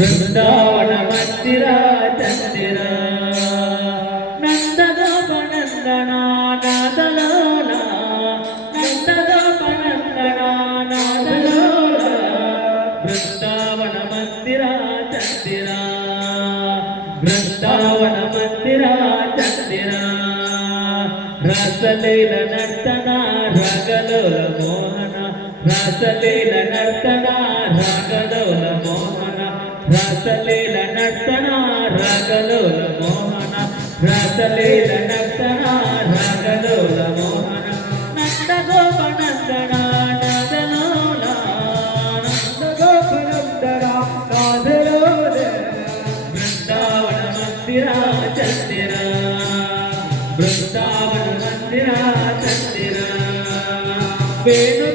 బృందావన మందిర చందిర నందగోపనందన నాదలోల నందగోపనందన నాదలోల బృందావన మందిర చందిర బృందావన మందిర చందిర రసలీల నర్తన రగలోల మోహన రసలీల నర్తన రగలోల మోహన. రసలీల నర్తన రాగలోల మోహన. రసలీల నర్తన రాగలోల మోహన. నంద గోపనందన నదలోల నంద గోపనందన నాదలోల బృందావన మందిర చందిర. బృందావన మందిర చందిర. వేణుగాన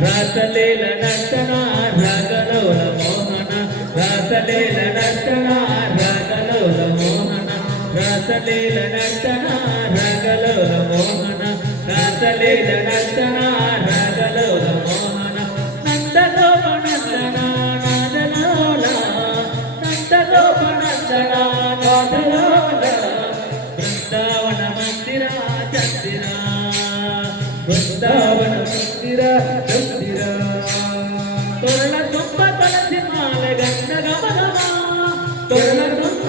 రసలీల నర్తన రగలోల మోహన రసలీల నర్తన రగలోల మోహన రసలీల నర్తన రగలోల మోహన నచ్చలేద నచ్చన రాగలోల మోహన నచ్చలోప నచ్చన నాదలోల నచ్చలోప నచ్చన నాదలోల బృందావన మందిర చందిర బృందావన మందిర చందిర. తొరల దుంప తలసి మాల గండ గమనమా? తొరల దుంప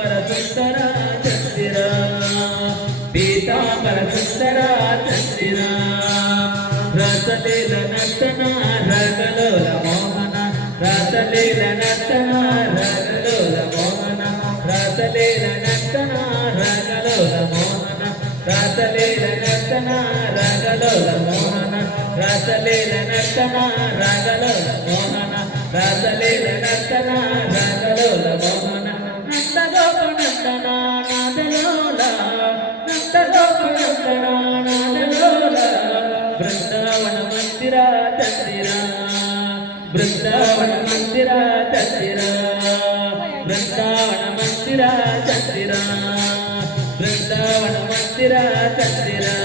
పీతాంబర సుందర చంద్ర పీతాంబర సుందర చంద్ర రసలీల నటన రగలోల మోహన. రసలీల నటన రగలోల మోహన. రసలీల నటన రగలోల మోహన. రసలీల నటన రగలోల మోహన. రసలీల నటన రగలోల మోహన. రసలీల నటన రగలోల మోహన. బృందావన మందిరా తందిరా బృందావన మందిరా తందిరా బృందావన మందిరా తందిరా బృందావన మందిరా తందిరా